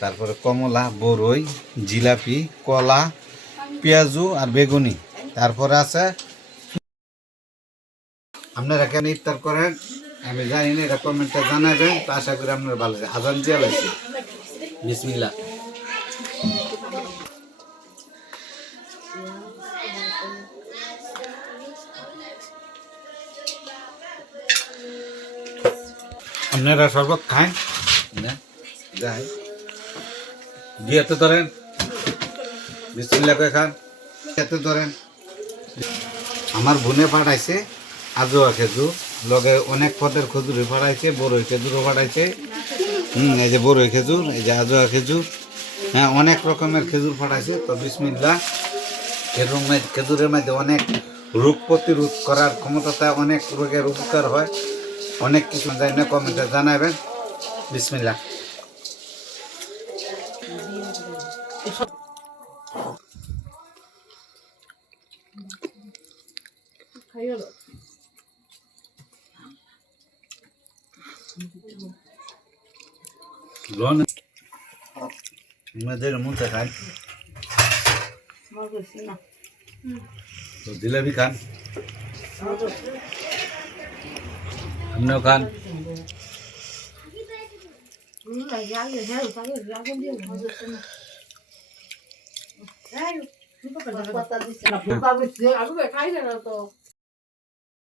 তারপরে কমলা, বরই, জিলাপি, কলা, পেঁয়াজু আর বেগুনি। তারপরে আছে আপনারা কেন ইফতার করেন আমি জানি না, এটা কমেন্টে জানাবেন। তো আশা করি আপনারা ভালো আছে। আজান দিয়ে লাগছে। বিসমিল্লাহ। আপনারা শরবত খান না? যাই দিয়েতে ধরেন, বিসমিল্লাহ করে খান। খেতে ধরেন। আমার বোনে পাঠাইছে আজোয়া খেজুর, লগে অনেক পদের খেজুরই পাঠাইছে, বড়ই খেজুরও পাঠাইছে। এই যে বড়ই খেজুর, এই যে আজোয়া খেজুর, হ্যাঁ অনেক রকমের খেজুর পাঠাইছে। তো বিসমিল্লাহ। খেজুরের মধ্যে অনেক রোগ প্রতিরোধ করার ক্ষমতা, অনেক রোগের উপকার হয়, অনেক কিছু জানি না, কমেন্টে জানাবেন। বিসমিল্লাহ। মুখে খান তো জিলাপি খান, আপনিও খান। খাই না তো